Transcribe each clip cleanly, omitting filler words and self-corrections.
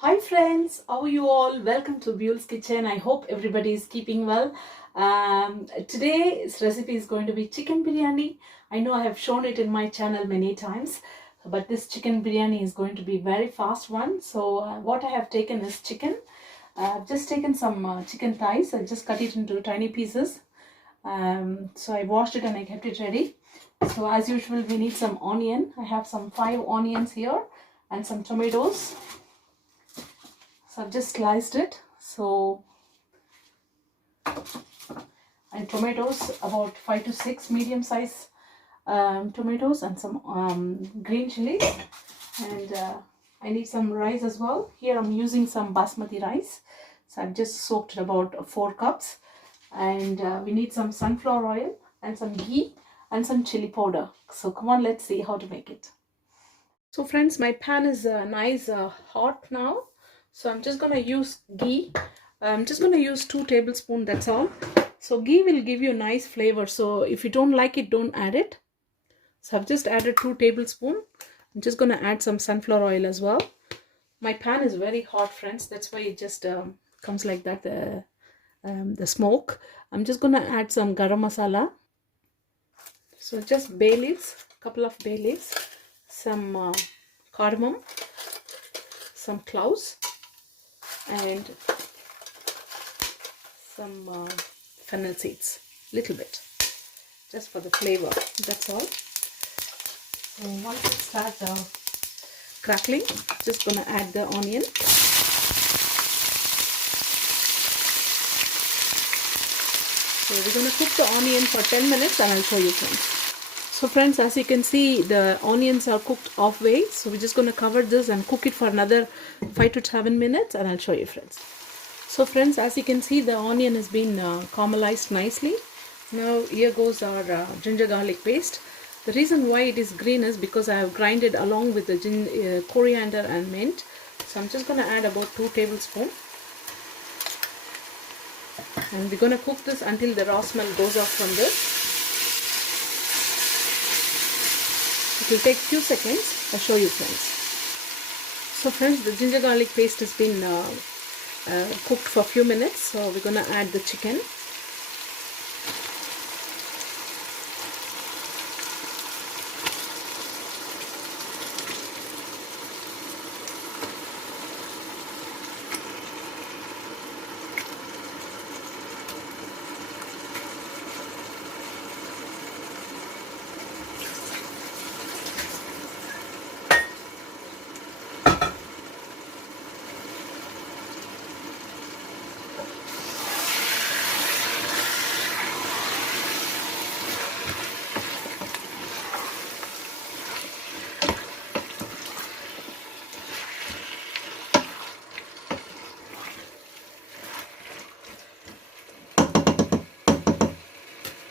Hi friends, how are you all? Welcome to Buell's Kitchen. I hope everybody is keeping well. Today's recipe is going to be chicken biryani. I know I have shown it in my channel many times, but this chicken biryani is going to be very fast one. So what I have taken is chicken. I've just taken some chicken thighs and just cut it into tiny pieces. So I washed it and I kept it ready. So as usual, we need some onion. I have some 5 onions here and some tomatoes. So I've just sliced it. So, and tomatoes, about 5 to 6 medium size tomatoes, and some green chilies. And I need some rice as well. Here I'm using some basmati rice. So I've just soaked it about 4 cups. And we need some sunflower oil and some ghee and some chili powder. So come on, let's see how to make it. So friends, my pan is nice hot now. So I'm just going to use ghee. I'm just going to use 2 tablespoons, that's all. So ghee will give you a nice flavor. So if you don't like it, don't add it. So I've just added 2 tablespoons. I'm just going to add some sunflower oil as well. My pan is very hot, friends. That's why it just comes like that, the smoke. I'm just going to add some garam masala. So just bay leaves, couple of bay leaves, some cardamom, some cloves, and some fennel seeds, little bit, just for the flavor. That's all. So once it starts crackling, just gonna add the onion. So we're gonna cook the onion for 10 minutes, and I'll show you, friends. So friends, as you can see, the onions are cooked halfway. So we're just going to cover this and cook it for another 5 to 7 minutes, and I'll show you, friends. So friends, as you can see, the onion has been caramelized nicely. Now here goes our ginger garlic paste. The reason why it is green is because I have grinded along with the coriander and mint. So I'm just going to add about 2 tablespoons. And we're going to cook this until the raw smell goes off from this. It will take few seconds. I'll show you, friends. So friends, the ginger garlic paste has been cooked for a few minutes. So we're going to add the chicken.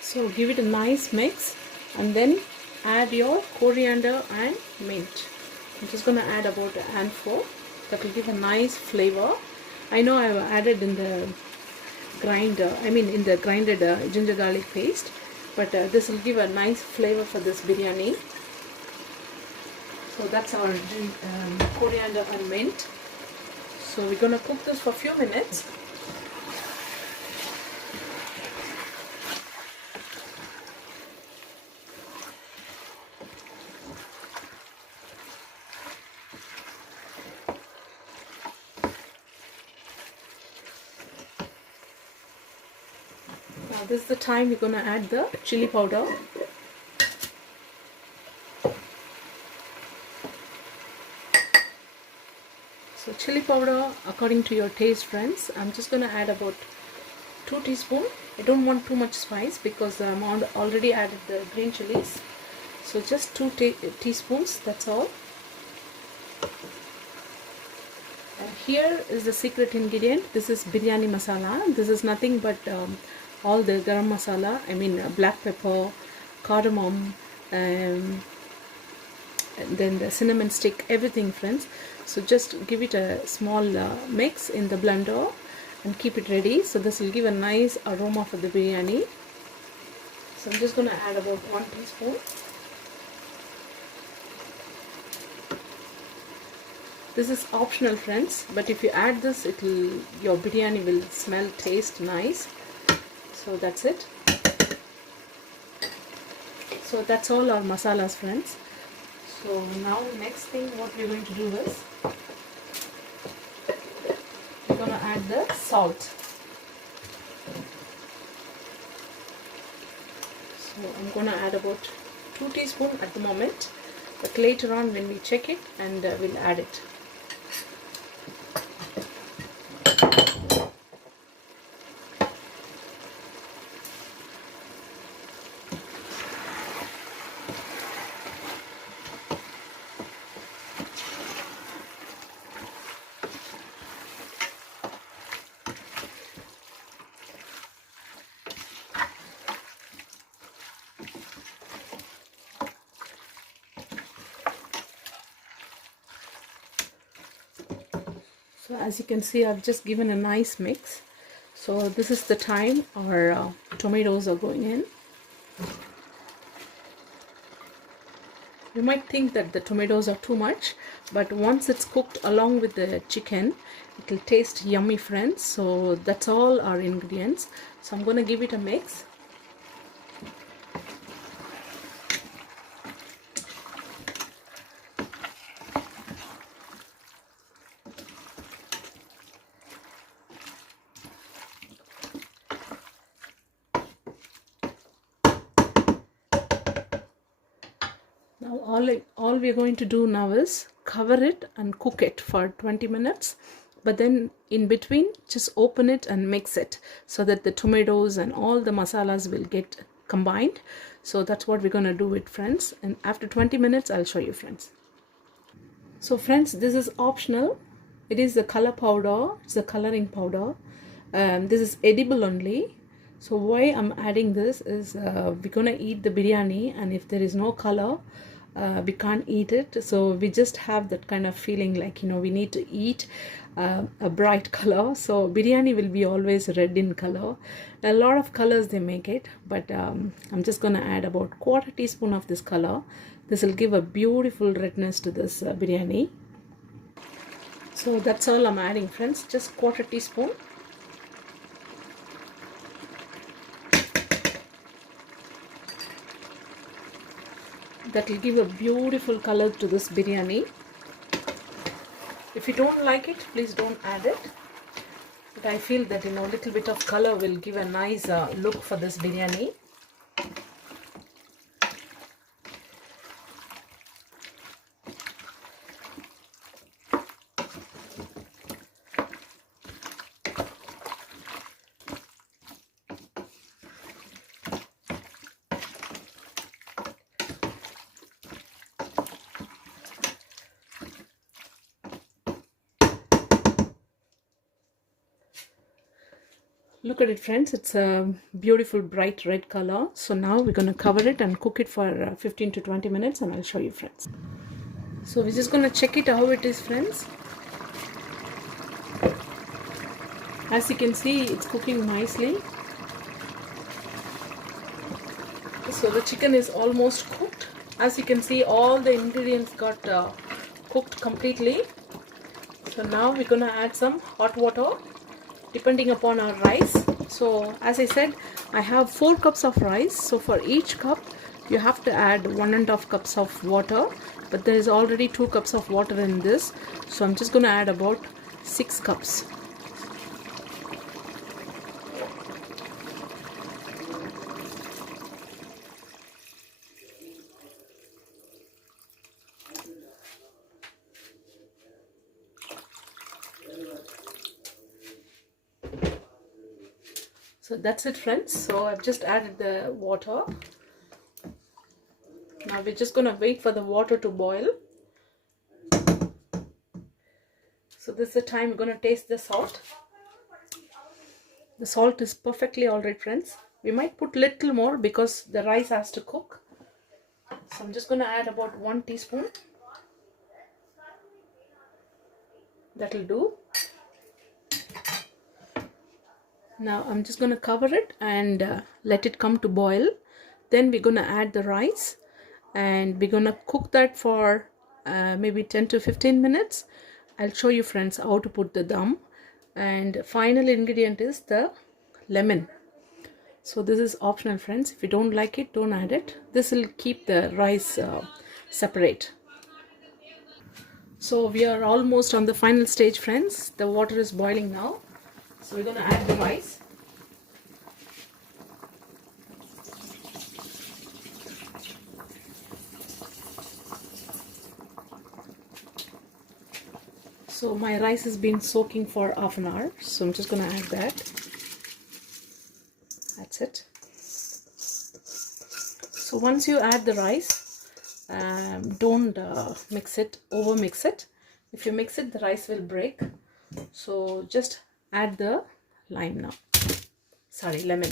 So give it a nice mix and then add your coriander and mint. I'm just going to add about a handful. That will give a nice flavor. I know I've added in the grinded ginger garlic paste, but this will give a nice flavor for this biryani. So that's our coriander and mint. So we're going to cook this for a few minutes. Now this is the time we're going to add the chili powder. So chili powder according to your taste, friends. I'm just going to add about 2 teaspoons. I don't want too much spice because I'm already added the green chilies. So just 2 teaspoons, that's all. And here is the secret ingredient. This is biryani masala. This is nothing but all the garam masala, black pepper, cardamom, and then the cinnamon stick, everything, friends. So just give it a small mix in the blender and keep it ready. So this will give a nice aroma for the biryani. So I'm just going to add about 1 teaspoon. This is optional, friends, but if you add this, your biryani will taste nice. So that's it. So that's all our masalas, friends. So now next thing what we're going to do is we're going to add the salt. So I'm going to add about 2 teaspoons at the moment, but later on when we check it, and we'll add it. So as you can see, I've just given a nice mix. So this is the time our tomatoes are going in. You might think that the tomatoes are too much, but once it's cooked along with the chicken, it will taste yummy, friends. So that's all our ingredients. So I'm going to give it a mix. Now all we're going to do now is cover it and cook it for 20 minutes. But then in between, just open it and mix it so that the tomatoes and all the masalas will get combined. So that's what we're going to do it, friends. And after 20 minutes, I'll show you, friends. So friends, this is optional. It is the color powder. It's a coloring powder. This is edible only. So why I'm adding this is we're gonna eat the biryani, and if there is no color, we can't eat it. So we just have that kind of feeling like, you know, we need to eat a bright color. So biryani will be always red in color. A lot of colors they make it, but I'm just gonna add about 1/4 teaspoon of this color. This will give a beautiful redness to this biryani. So that's all I'm adding, friends, just 1/4 teaspoon. That will give a beautiful color to this biryani. If you don't like it, please don't add it. But I feel that, you know, a little bit of color will give a nice look for this biryani. Look at it, friends, it's a beautiful bright red color. So now we're going to cover it and cook it for 15 to 20 minutes, and I'll show you, friends. So we're just going to check it how it is, friends. As you can see, it's cooking nicely. So the chicken is almost cooked. As you can see, all the ingredients got cooked completely. So now we're going to add some hot water depending upon our rice. So as I said, I have 4 cups of rice. So for each cup you have to add 1.5 cups of water, but there is already 2 cups of water in this. So I'm just going to add about 6 cups. So that's it, friends. So I've just added the water. Now we're just going to wait for the water to boil. So this is the time we're going to taste the salt. The salt is perfectly alright, friends. We might put little more because the rice has to cook. So I'm just going to add about 1 teaspoon. That'll do. Now I'm just going to cover it and let it come to boil. Then we're going to add the rice and we're going to cook that for maybe 10 to 15 minutes. I'll show you friends how to put the dum. And final ingredient is the lemon. So this is optional friends. If you don't like it, don't add it. This will keep the rice separate. So we are almost on the final stage friends. The water is boiling now. So we're going to add the rice. So my rice has been soaking for half an hour. So I'm just going to add that. That's it. So once you add the rice, don't mix it, over mix it. If you mix it, the rice will break. So just add the lime now. Sorry, lemon.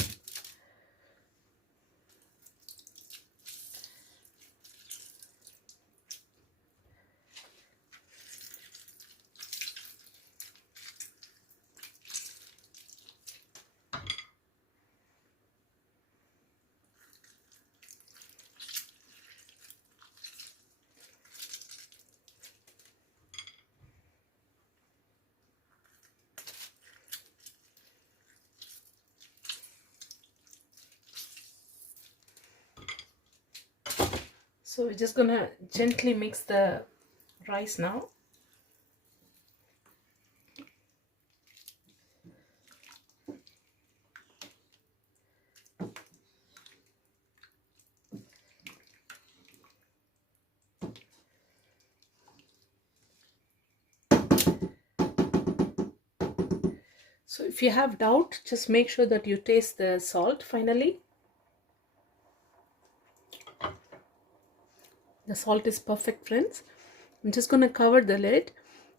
So we're just gonna gently mix the rice now. So if you have doubt, just make sure that you taste the salt finally. The salt is perfect friends. I'm just gonna cover the lid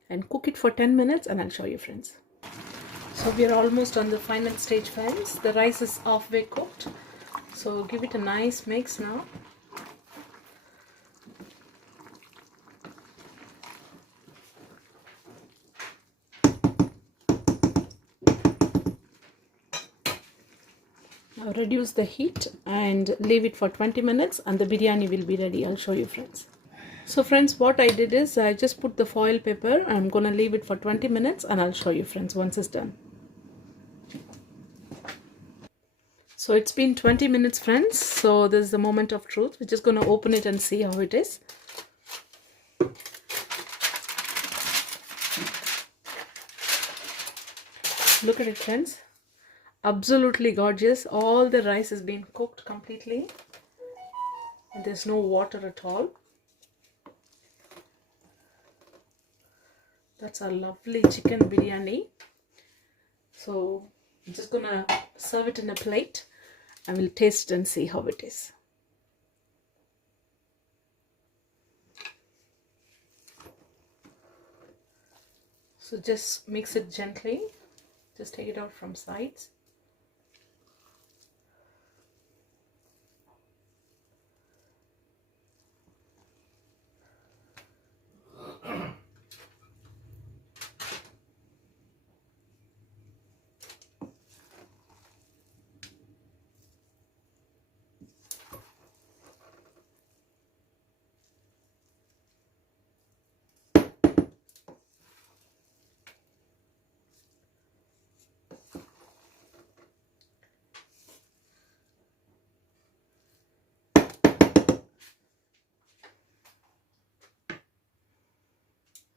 and cook it for 10 minutes and I'll show you friends. So we are almost on the final stage friends. The rice is halfway cooked. So give it a nice mix now. Now reduce the heat and leave it for 20 minutes and the biryani will be ready. I'll show you friends. So friends, what I did is I just put the foil paper. I'm gonna leave it for 20 minutes and I'll show you friends once it's done. So it's been 20 minutes friends. So this is the moment of truth. We're just gonna open it and see how it is. Look at it friends. Absolutely gorgeous. All the rice has been cooked completely. And there's no water at all. That's a lovely chicken biryani. So I'm just gonna serve it in a plate and we'll taste and see how it is. So just mix it gently. Just take it out from sides.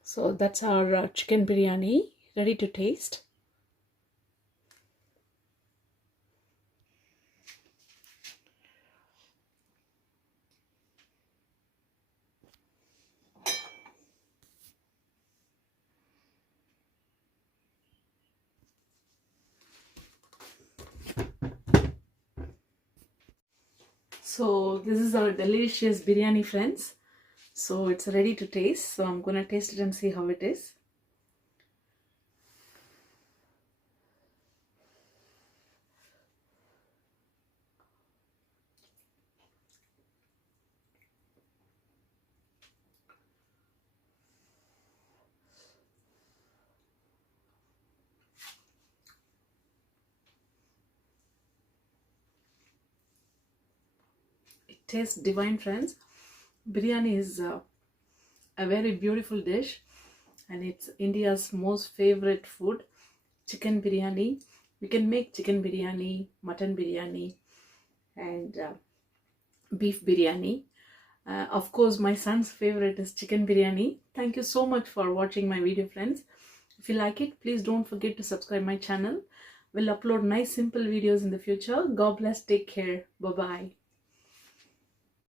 So that's our chicken biryani ready to taste. So this is our delicious biryani friends. So it's ready to taste. So I'm gonna taste it and see how it is. It tastes divine friends. Biryani is a very beautiful dish and it's India's most favorite food, chicken biryani. We can make chicken biryani, mutton biryani, and beef biryani. Of course, my son's favorite is chicken biryani. Thank you so much for watching my video, friends. If you like it, please don't forget to subscribe my channel. We'll upload nice simple videos in the future. God bless. Take care. Bye bye.